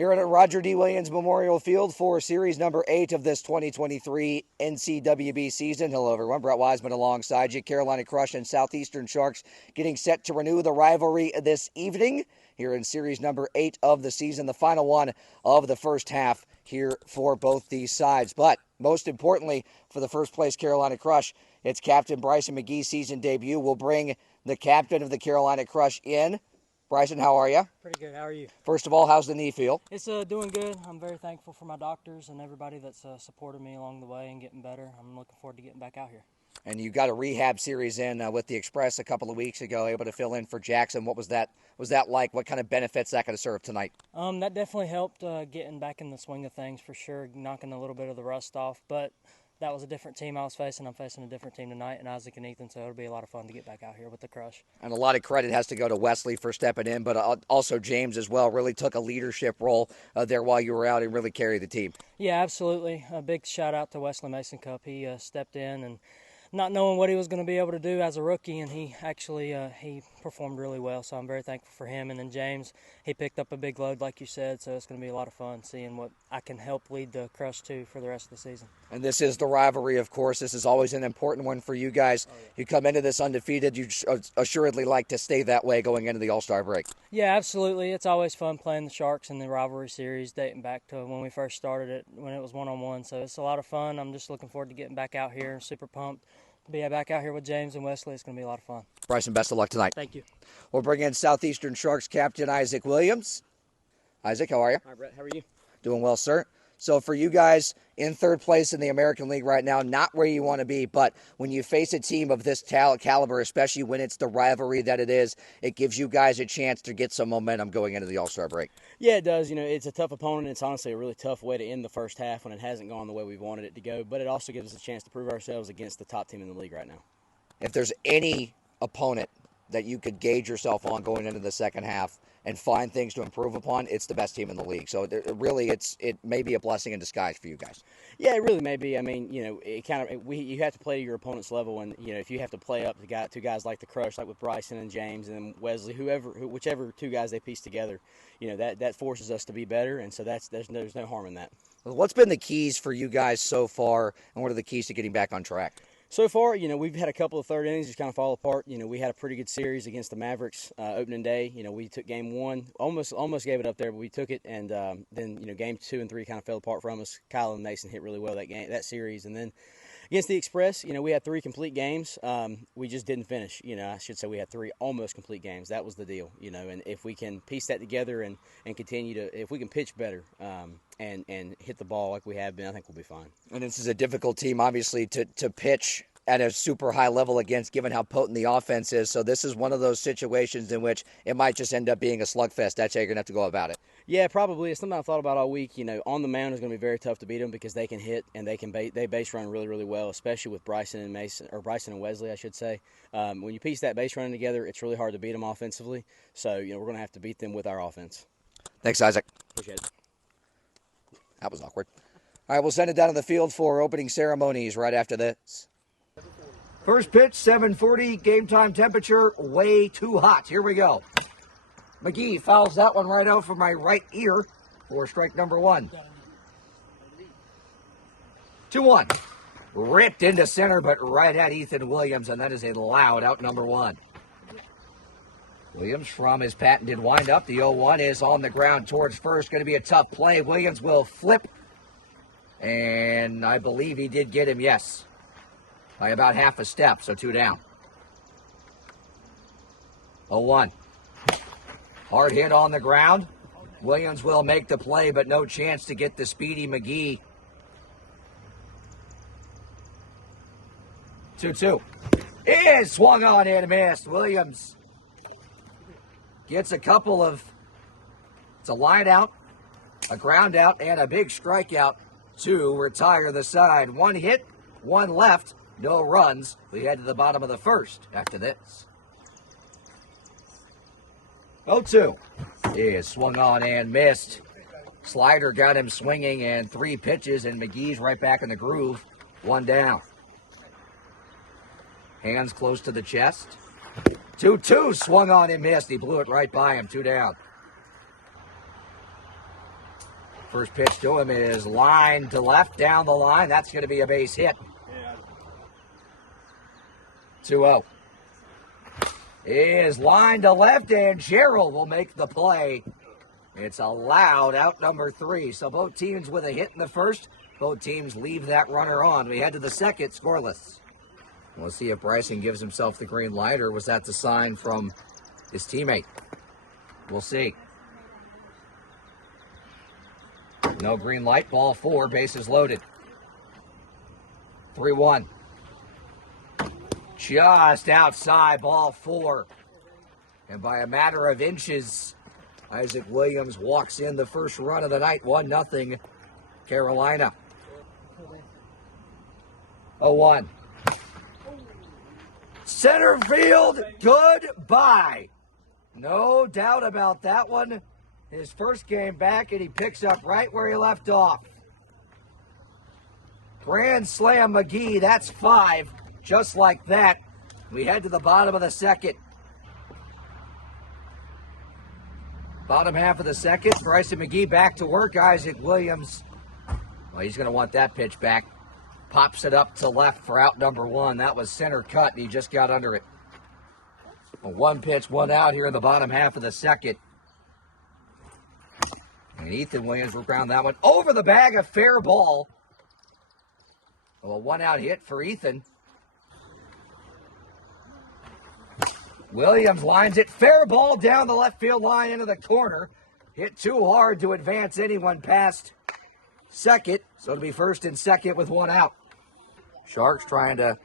Here at Roger D. Williams Memorial Field for Series number 8 of this 2023 NCWB season. Hello, everyone. Brett Wiseman alongside you. Carolina Crush and Southeastern Sharks getting set to renew the rivalry this evening here in Series number 8 of the season, the final one of the first half here for both these sides. But most importantly, for the first place Carolina Crush, it's Captain Bryson McGee's season debut. We'll bring the captain of the Carolina Crush in. Bryson, how are you? Pretty good. How are you? First of all, how's the knee feel? It's doing good. I'm very thankful for my doctors and everybody that's supported me along the way and getting better. I'm looking forward to getting back out here. And you got a rehab series in with the Express a couple of weeks ago, able to fill in for Jackson. What was that like? What kind of benefits that going to serve tonight? That definitely helped getting back in the swing of things for sure, knocking a little bit of the rust off. But that was a different team I was facing. I'm facing a different team tonight, and Isaac and Ethan, so it'll be a lot of fun to get back out here with the Crush. And a lot of credit has to go to Wesley for stepping in, but also James as well. Really took a leadership role there while you were out and really carried the team. Yeah, absolutely. A big shout out to Wesley Mason Cup. He stepped in and not knowing what he was going to be able to do as a rookie, and he actually he performed really well, so I'm very thankful for him. And then James, he picked up a big load, like you said, so it's going to be a lot of fun seeing what I can help lead the Crush to for the rest of the season. And this is the rivalry, of course. This is always an important one for you guys. Oh, yeah. You come into this undefeated. You assuredly like to stay that way going into the All-Star break. Yeah, absolutely. It's always fun playing the Sharks in the rivalry series, dating back to when we first started it, when it was one-on-one. So it's a lot of fun. I'm just looking forward to getting back out here. Super pumped to be back out here with James and Wesley. It's going to be a lot of fun. Bryson, best of luck tonight. Thank you. We'll bring in Southeastern Sharks captain Isaac Williams. Isaac, how are you? Hi, Brett. How are you? Doing well, sir. So for you guys in third place in the American League right now, not where you want to be, but when you face a team of this caliber, especially when it's the rivalry that it is, it gives you guys a chance to get some momentum going into the All-Star break. Yeah, it does. You know, it's a tough opponent. It's honestly a really tough way to end the first half when it hasn't gone the way we wanted it to go, but it also gives us a chance to prove ourselves against the top team in the league right now. If there's any opponent that you could gauge yourself on going into the second half and find things to improve upon, it's the best team in the league. So it may be a blessing in disguise for you guys. Yeah, it really may be. I mean, you know, you have to play to your opponent's level, and you know, if you have to play up to two guys like the Crush, like with Bryson and James and Wesley, whichever two guys they piece together, you know, that forces us to be better, and so there's no harm in that. What's been the keys for you guys so far, and what are the keys to getting back on track? So far, you know, we've had a couple of third innings just kind of fall apart. You know, we had a pretty good series against the Mavericks opening day. You know, we took game one, almost gave it up there, but we took it, and then, you know, game 2 and 3 kind of fell apart from us. Kyle and Mason hit really well that series, and then against the Express, you know, we had 3 complete games. We just didn't finish. You know, I should say we had 3 almost complete games. That was the deal, you know, and if we can piece that together and continue to, if we can pitch better and hit the ball like we have been, I think we'll be fine. And this is a difficult team, obviously, to pitch at a super high level against, given how potent the offense is. So this is one of those situations in which it might just end up being a slugfest. That's how you're going to have to go about it. Yeah, probably. It's something I've thought about all week. You know, on the mound is going to be very tough to beat them because they can hit and they base run really, really well, especially with Bryson and Wesley, I should say. When you piece that base running together, it's really hard to beat them offensively. So, you know, we're going to have to beat them with our offense. Thanks, Isaac. Appreciate it. That was awkward. All right, we'll send it down to the field for opening ceremonies right after this. First pitch, 7:40, game time temperature, way too hot. Here we go. McGee fouls that one right out for my right ear for strike number 1. 2-1. Ripped into center, but right at Ethan Williams, and that is a loud out number 1. Williams from his patented windup. The 0-1 is on the ground towards first. Going to be a tough play. Williams will flip, and I believe he did get him, yes, by about half a step, so 2 down. 0-1. Hard hit on the ground. Williams will make the play, but no chance to get the speedy McGee. 2-2. Is swung on and missed. Williams gets a couple of, it's a line out, a ground out, and a big strikeout to retire the side. 1 hit, 1 left. No runs. We head to the bottom of the first after this. 0-2 is swung on and missed. Slider got him swinging, and 3 pitches, and McGee's right back in the groove. 1 down. Hands close to the chest. 2-2 swung on and missed. He blew it right by him. 2 down. First pitch to him is line to left down the line. That's going to be a base hit. 2-0. Is line to left, and Gerald will make the play. It's allowed out number 3. So both teams with a hit in the first. Both teams leave that runner on. We head to the second, scoreless. We'll see if Bryson gives himself the green light, or was that the sign from his teammate? We'll see. No green light, ball 4, bases loaded. 3-1. Just outside, ball 4. And by a matter of inches, Isaac Williams walks in the first run of the night, 1-0 Carolina. 0-1. Center field, goodbye. No doubt about that one. His first game back, and he picks up right where he left off. Grand slam McGee, that's 5. Just like that, we head to the bottom of the second. Bottom half of the second, Bryson McGee back to work. Isaac Williams, well, he's going to want that pitch back. Pops it up to left for out number 1. That was center cut, and he just got under it. A 1 pitch, 1 out here in the bottom half of the second. And Ethan Williams will ground that one over the bag, a fair ball. Well, a 1-out hit for Ethan. Williams lines it, fair ball down the left field line into the corner. Hit too hard to advance anyone past second, so it'll be first and second with 1 out. Sharks trying to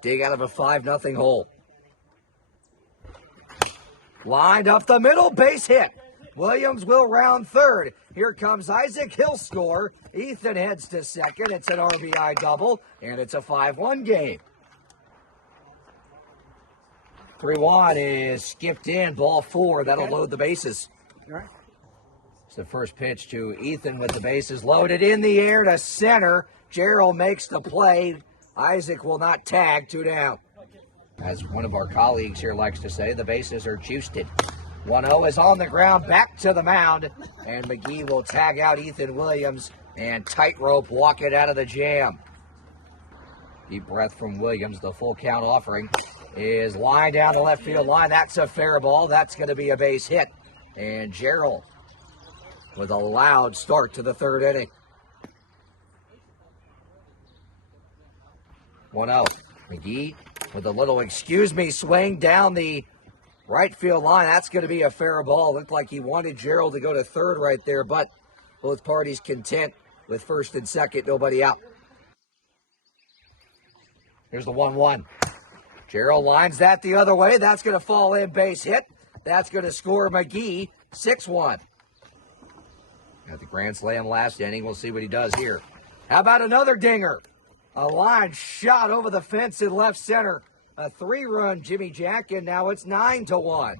dig out of a 5-0 hole. Lined up the middle, base hit. Williams will round third. Here comes Isaac, he'll score. Ethan heads to second. It's an RBI double, and it's a 5-1 game. 3-1 is skipped in, ball 4. That'll load the bases. All right. It's the first pitch to Ethan with the bases loaded in the air to center. Gerald makes the play. Isaac will not tag, 2 down. As one of our colleagues here likes to say, the bases are juiced. 1-0 is on the ground, back to the mound, and McGee will tag out Ethan Williams and tightrope walk it out of the jam. Deep breath from Williams. The full count offering is lined down the left field line. That's a fair ball. That's going to be a base hit. And Gerald with a loud start to the third inning. 1-0. McGee with a little excuse me swing down the right field line. That's going to be a fair ball. Looked like he wanted Gerald to go to third right there, but both parties content with first and second, nobody out. Here's the 1-1. Gerald lines that the other way. That's going to fall in, base hit. That's going to score McGee, 6-1. Got the grand slam last inning. We'll see what he does here. How about another dinger? A line shot over the fence in left center. A 3-run Jimmy Jack, and now it's 9-1.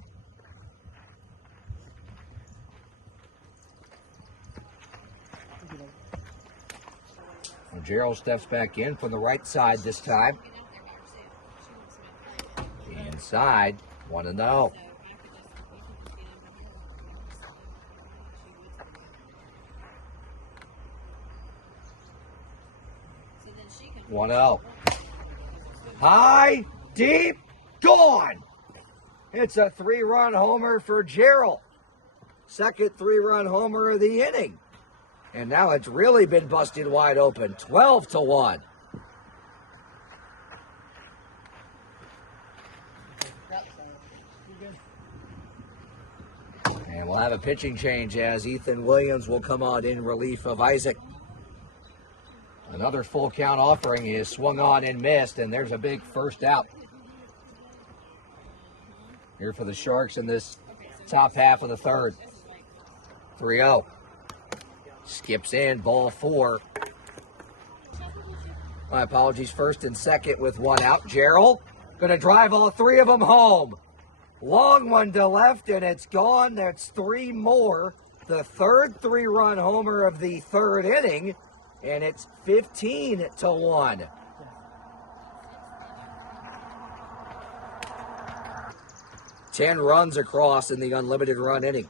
Well, Gerald steps back in from the right side this time. Inside, 1-0. One out. High, deep, gone. It's a 3-run homer for Gerald. Second 3-run homer of the inning. And now it's really been busted wide open. 12-1. And we'll have a pitching change as Ethan Williams will come on in relief of Isaac. Another full count offering is swung on and missed, and there's a big first out. Here for the Sharks in this top half of the third. 3-0. Skips in, ball 4. My apologies, first and second with 1 out. Gerald going to drive all 3 of them home. Long one to left, and it's gone. That's 3 more. The third 3-run homer of the third inning. And it's 15-1. Ten runs across in the unlimited run inning.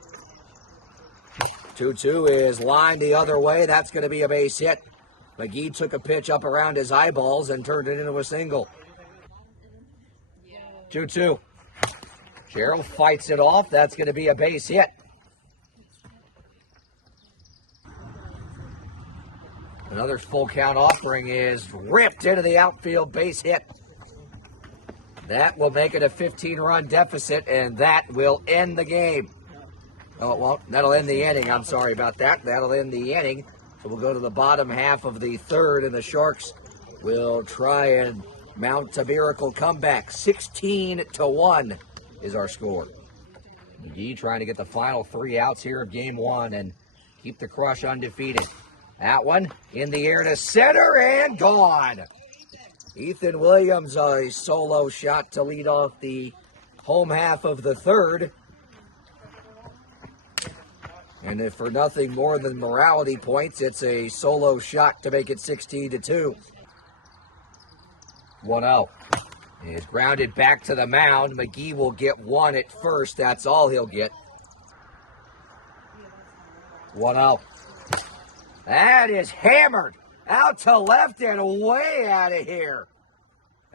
2-2 is lined the other way. That's going to be a base hit. McGee took a pitch up around his eyeballs and turned it into a single. 2-2. Gerald fights it off. That's going to be a base hit. Another full count offering is ripped into the outfield, base hit. That will make it a 15-run deficit, and that will end the game. Oh, it won't. That'll end the inning. I'm sorry about that. That'll end the inning. So we'll go to the bottom half of the third, and the Sharks will try and mount a miracle comeback. 16-1 is our score. McGee trying to get the final 3 outs here of game 1 and keep the Crush undefeated. That one in the air to center and gone. Ethan Williams, a solo shot to lead off the home half of the third. And if for nothing more than morality points, it's a solo shot to make it 16-2. 1-0. Is grounded back to the mound. McGee will get 1 at first. That's all he'll get. 1-0. That is hammered out to left and way out of here.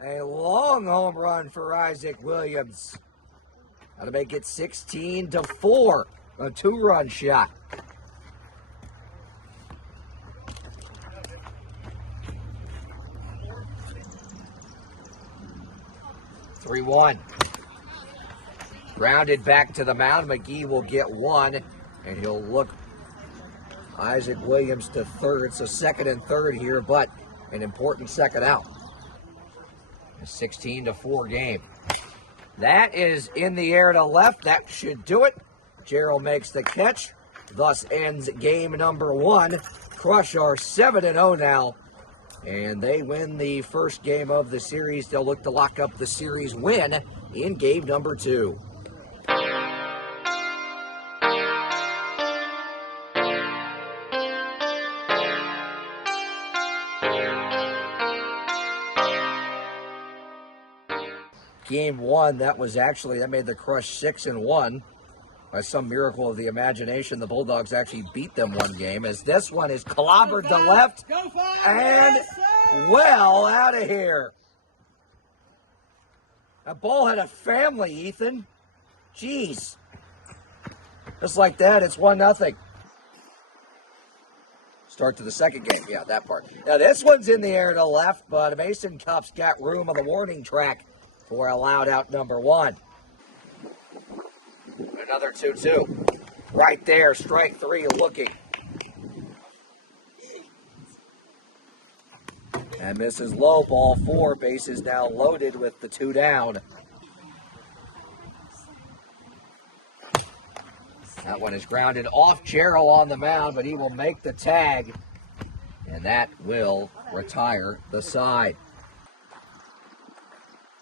A long home run for Isaac Williams. That'll make it 16-4. A 2-run shot. (3-1). Grounded back to the mound. McGee will get 1, and he'll look Isaac Williams to third. So second and third here, but an important second out. A 16-4 game. That is in the air to left. That should do it. Gerald makes the catch. Thus ends game number 1. Crush are 7-0 now. And they win the first game of the series. They'll look to lock up the series win in game number 2. Game 1, that made the Crush 6-1. By some miracle of the imagination, the Bulldogs actually beat them 1 game, as this one is clobbered to left and well out of here. That ball had a family, Ethan. Jeez. Just like that, it's 1-0. Start to the second game. Yeah, that part. Now this one's in the air to left, but Mason Cup's got room on the warning track for allowed out number 1. Another 2-2. Right there, strike 3 looking. And misses low, ball 4. Bases now loaded with the 2 down. That one is grounded off Gerald on the mound, but he will make the tag. And that will retire the side.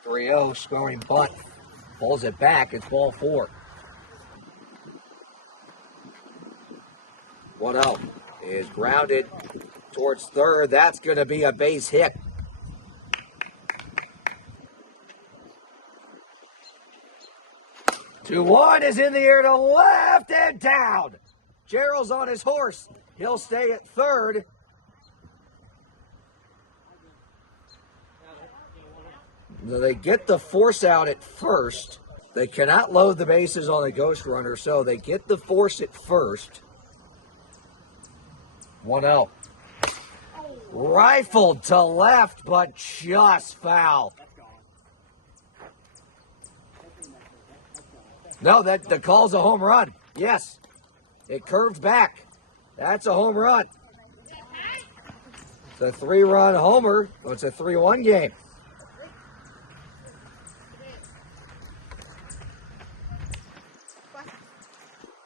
3-0, scoring bunt. Pulls it back, it's ball 4. 1-0 is grounded towards third. That's going to be a base hit. (2-1) is in the air to left and down. Gerald's on his horse. He'll stay at third. They get the force out at first. They cannot load the bases on the ghost runner, so they get the force at first. 1-0. Rifled to left, but just foul. No, the call's a home run. Yes. It curved back. That's a home run. It's a 3-run homer. Well, it's a 3-1 game.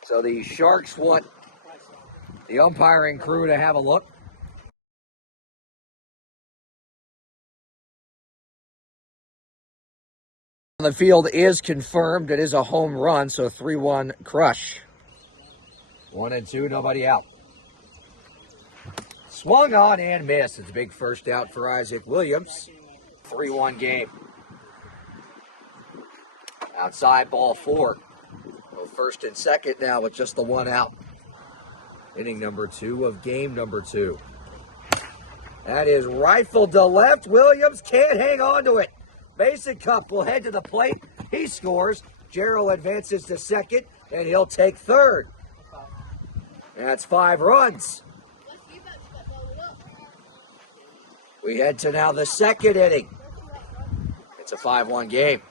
So the Sharks want the umpiring crew to have a look. The field is confirmed. It is a home run, so 3-1 Crush. 1-2, nobody out. Swung on and missed. It's a big first out for Isaac Williams. 3-1 game. Outside ball 4. Well, first and second now with just the 1 out. Inning number 2 of game number 2. That is rifled to left. Williams can't hang on to it. Mason Cup will head to the plate. He scores. Gerald advances to second, and he'll take third. That's 5 runs. We head to now the second inning. It's a 5-1 game.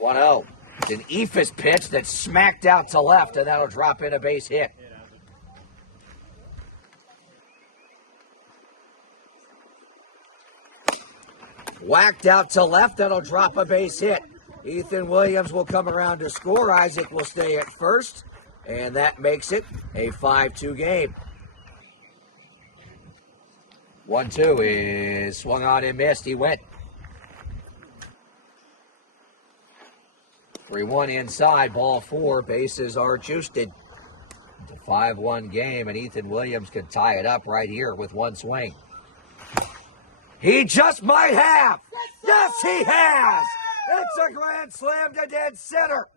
1-0. It's an Ephus pitch that's smacked out to left, and that'll drop in a base hit. Whacked out to left, that'll drop a base hit. Ethan Williams will come around to score. Isaac will stay at first, and that makes it a 5-2 game. 1-2 is swung on and missed. He went. 3-1 inside, ball 4. Bases are juiced. It's a 5-1 game, and Ethan Williams could tie it up right here with one swing. He just might have. Yes, he has. It's a grand slam to dead center.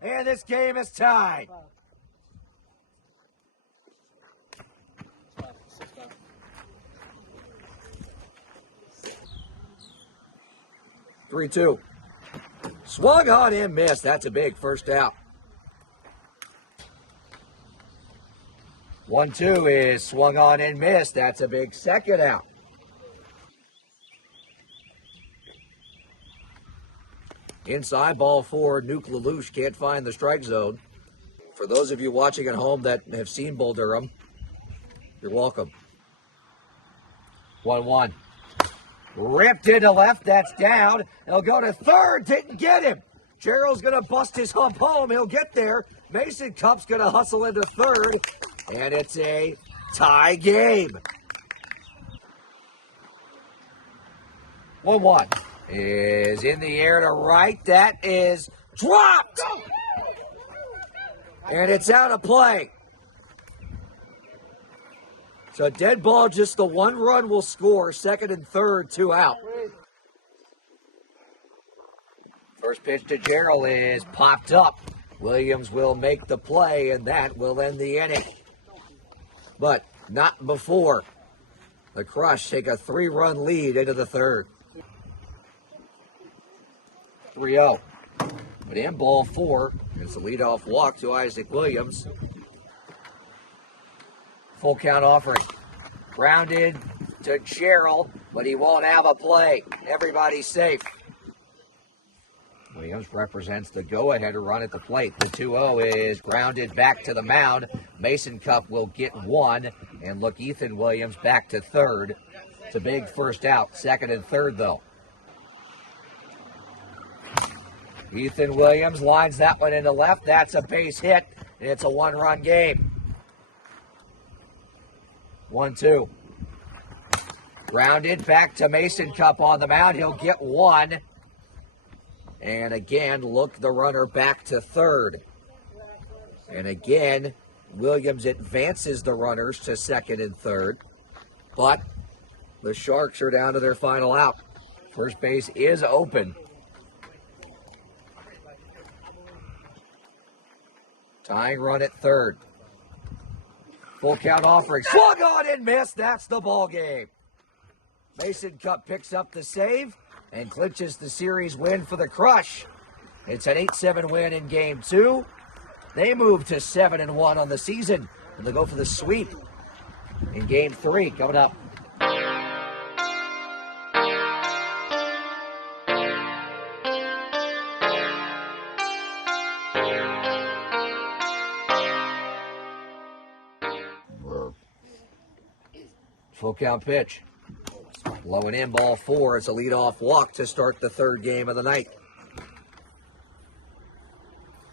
And this game is tied. 3-2. Swung on and missed. That's a big first out. 1-2 is swung on and missed. That's a big second out. Inside, ball 4. Nuke Lelouch can't find the strike zone. For those of you watching at home that have seen Bull Durham, you're welcome. 1-1. Ripped into left, that's down. He'll go to third, didn't get him. Gerald's going to bust his hump home. He'll get there. Mason Cup's going to hustle into third, and it's a tie game. 1-1 is in the air to right. That is dropped. And it's out of play. So dead ball, just the 1 run will score. Second and third, 2 out. First pitch to Gerald is popped up. Williams will make the play, and that will end the inning. But not before the Crush take a 3-run lead into the third. 3-0. But in ball 4, it's a leadoff walk to Isaac Williams. Full count offering. Grounded to Gerald, but he won't have a play. Everybody's safe. Williams represents the go-ahead run at the plate. The 2-0 is grounded back to the mound. Mason Cup will get 1 and look Ethan Williams back to third. It's a big first out. Second and third, though. Ethan Williams lines that one into left. That's a base hit, and it's a 1-run game. 1-2. Grounded back to Mason Cup on the mound. He'll get 1. And again, look the runner back to third. And again, Williams advances the runners to second and third. But the Sharks are down to their final out. First base is open. Tying run at third. Full count offering. Swung on and missed. That's the ball game. Mason Cup picks up the save and clinches the series win for the Crush. It's an 8-7 win in Game 2. They move to 7-1 on the season, and they'll go for the sweep in Game 3 coming up. Full count pitch. Low and in, ball 4. It's a leadoff walk to start the third game of the night.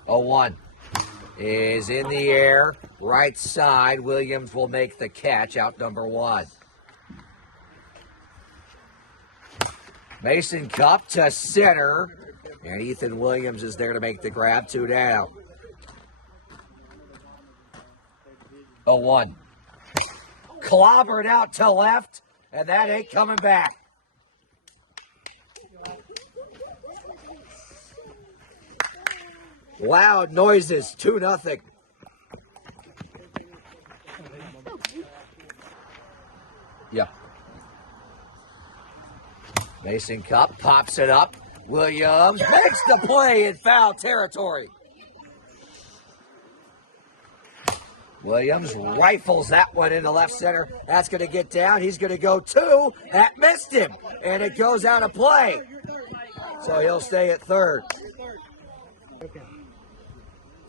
0-1 is in the air. Right side. Williams will make the catch. Out number 1. Mason Cup to center. And Ethan Williams is there to make the grab. 2 down. 0-1. Clobbered out to left, and that ain't coming back. Loud noises, 2-0. Mason Cup pops it up. Williams makes the play in foul territory. Williams rifles that one into left center. That's going to get down. He's going to go 2. That missed him. And it goes out of play. So he'll stay at third.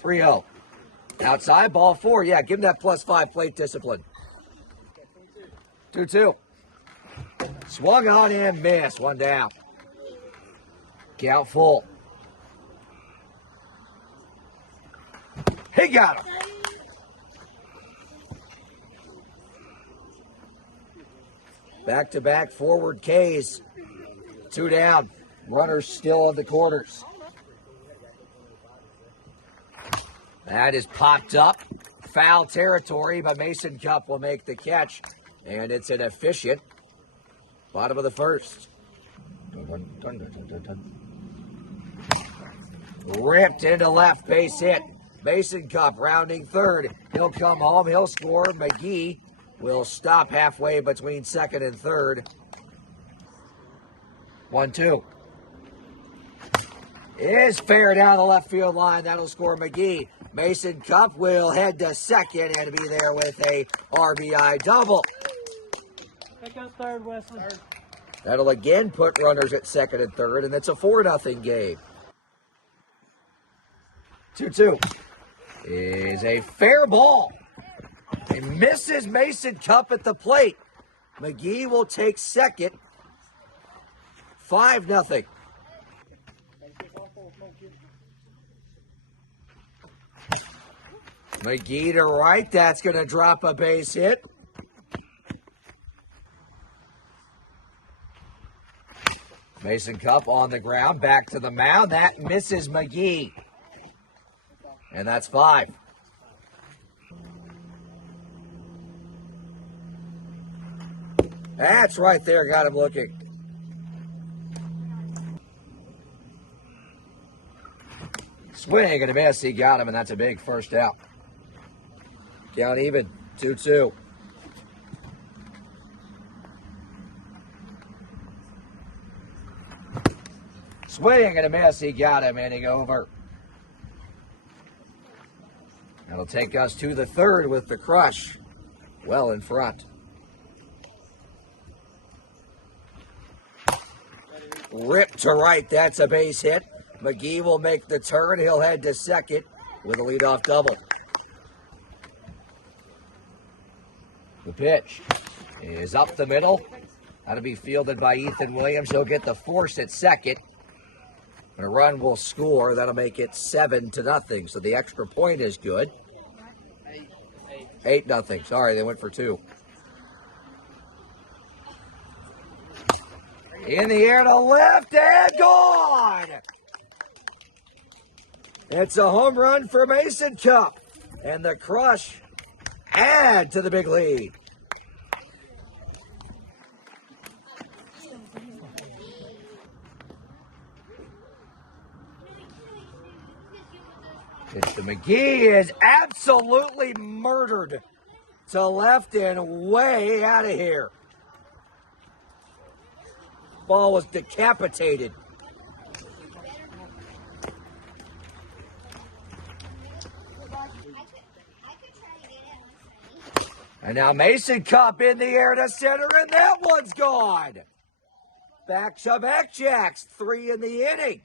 3-0. Outside, ball 4. Yeah, give him that +5 plate discipline. 2-2. Swung on and missed. 1 down. Count full. He got him. Back-to-back forward Ks. 2 down. Runners still in the quarters. That is popped up. Foul territory, but Mason Cup will make the catch. And it's an efficient bottom of the first. Ripped into left, base hit. Mason Cup rounding third. He'll come home, he'll score. McGee will stop halfway between second and third. 1-2. Is fair down the left field line. That'll score McGee. Mason Cup will head to second and be there with a RBI double. Pick up third, Wesley. That'll again put runners at second and third, and it's a 4-0 game. 2-2 is a fair ball. He misses Mason Cup at the plate. McGee will take second. 5-0. McGee to right. That's going to drop a base hit. Mason Cup on the ground. Back to the mound. That misses McGee. And that's 5. That's right there. Got him looking. Swing and a miss. He got him, and that's a big first out. Count even. 2-2. Swing and a miss. He got him, inning over. That'll take us to the third with the crush well in front. Ripped to right. That's a base hit. McGee will make the turn. He'll head to second with a leadoff double. The pitch is up the middle. That'll be fielded by Ethan Williams. He'll get the force at second. And a run will score. That'll make it 7-0. So the extra point is good. 8-0. Sorry, they went for 2. In the air to left and gone. It's a home run for Mason Cup. And the Crush add to the big lead. It's the McGee is absolutely murdered to left and way out of here. Ball was decapitated. And now Mason Cup in the air to center, and that one's gone. Back-to-back jacks, 3 in the inning.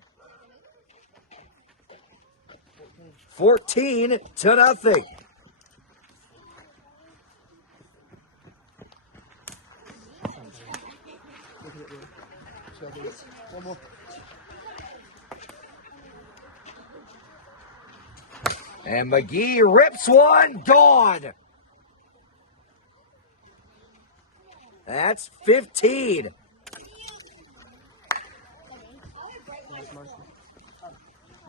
14-0. And McGee rips one, gone. That's 15.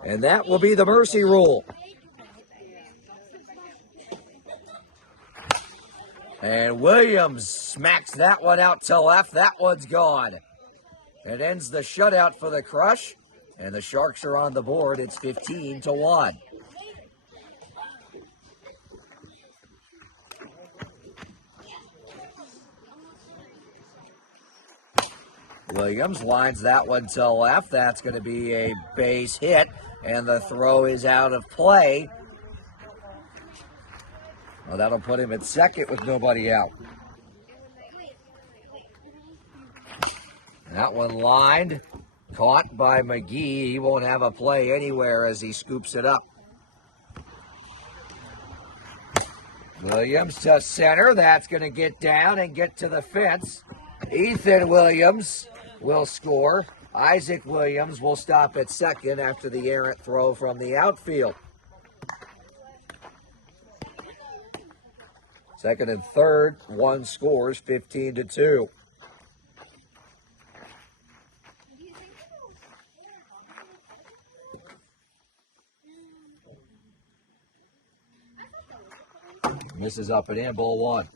And that will be the mercy rule. And Williams smacks that one out to left. That one's gone. It ends the shutout for the Crush. And the Sharks are on the board. It's 15-1. Williams lines that one to left. That's going to be a base hit, and the throw is out of play. Well, that'll put him at second with nobody out. That one lined, caught by McGee. He won't have a play anywhere as he scoops it up. Williams to center. That's going to get down and get to the fence. Ethan Williams will score. Isaac Williams will stop at second after the errant throw from the outfield. Second and third, one scores 15-2. Misses up and in, ball one.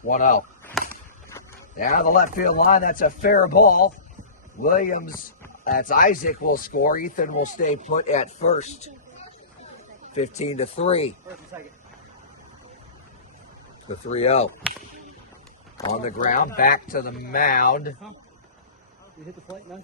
One out. Down the left field line, that's a fair ball. Williams, that's Isaac, will score. Ethan will stay put at first. 15-3. The 3-0. On the ground, back to the mound. You hit the plate, no?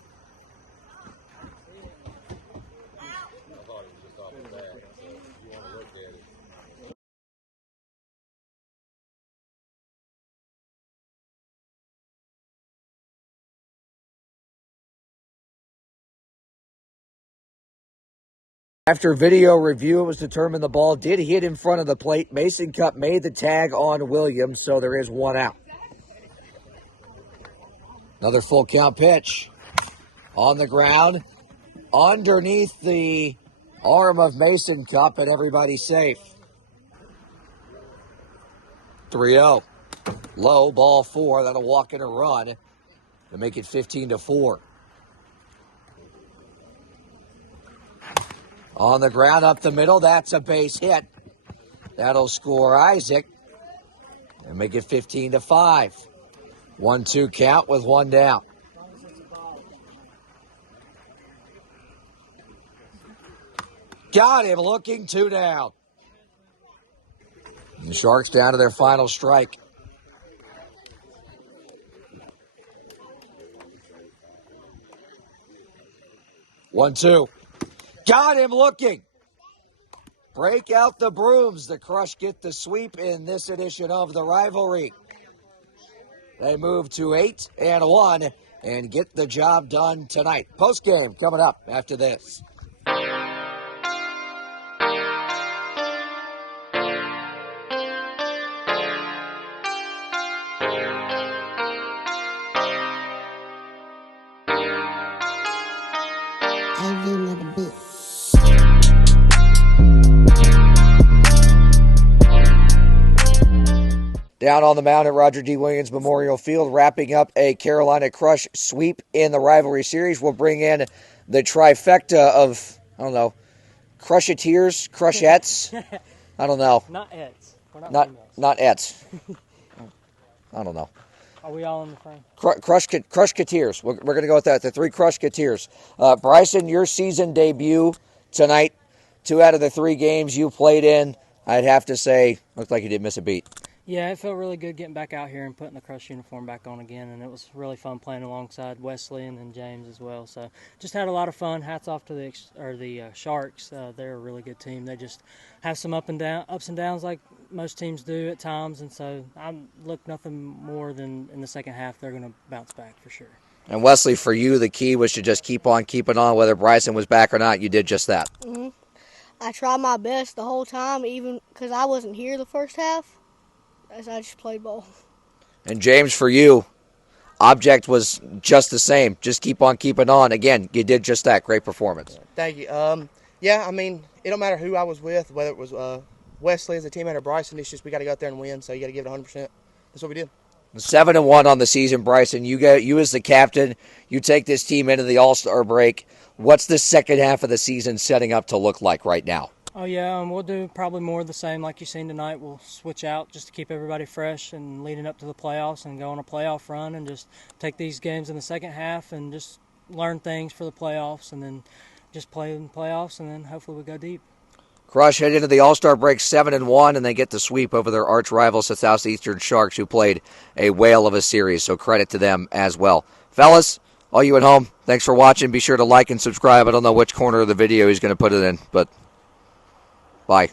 After video review, it was determined the ball did hit in front of the plate. Mason Cup made the tag on Williams, so there is one out. Another full count pitch. On the ground, underneath the arm of Mason Cup, and everybody's safe. 3-0. Low, ball four. That'll walk in a run to make it 15-4. On the ground, up the middle, that's a base hit. That'll score Isaac and make it 15-5. 1-2 count with one down. Got him looking, two down. The Sharks down to their final strike. One, two. Got him looking. Break out the brooms. The Crush get the sweep in this edition of the Rivalry. They move to 8-1 and get the job done tonight. Post-game coming up after this. Down on the mound at Roger D. Williams Memorial Field, wrapping up a Carolina Crush sweep in the Rivalry Series. We'll bring in the trifecta of, I don't know, Crusheteers, Crushettes. I don't know. Not Eds. We're not females. Not Eds. I don't know. Are we all in the frame? Crushketeers. We're going to go with that. The three Crushketeers. Bryson, your season debut tonight. 2 out of the 3 games you played in, I'd have to say, looked like you didn't miss a beat. Yeah, it felt really good getting back out here and putting the Crush uniform back on again, and it was really fun playing alongside Wesley and then James as well. So just had a lot of fun. Hats off to the Sharks. They're a really good team. They just have some ups and downs like most teams do at times, and so I look nothing more than in the second half they're going to bounce back for sure. And Wesley, for you, the key was to just keep on keeping on. Whether Bryson was back or not, you did just that. Mm-hmm. I tried my best the whole time, even because I wasn't here the first half, as I just played ball. And James, for you, object was just the same. Just keep on keeping on. Again, you did just that. Great performance. Thank you. Yeah, I mean, it don't matter who I was with, whether it was Wesley as a teammate or Bryson. It's just we got to go out there and win, so you got to give it 100%. That's what we did. 7-1 on the season, Bryson. You as the captain, you take this team into the All-Star break. What's the second half of the season setting up to look like right now? Oh, yeah, we'll do probably more of the same like you've seen tonight. We'll switch out just to keep everybody fresh and leading up to the playoffs and go on a playoff run and just take these games in the second half and just learn things for the playoffs and then just play in the playoffs and then hopefully we go deep. Crush head into the All-Star break 7-1, and they get the sweep over their arch rivals, the Southeastern Sharks, who played a whale of a series. So credit to them as well. Fellas, all you at home, thanks for watching. Be sure to like and subscribe. I don't know which corner of the video he's going to put it in, but bye.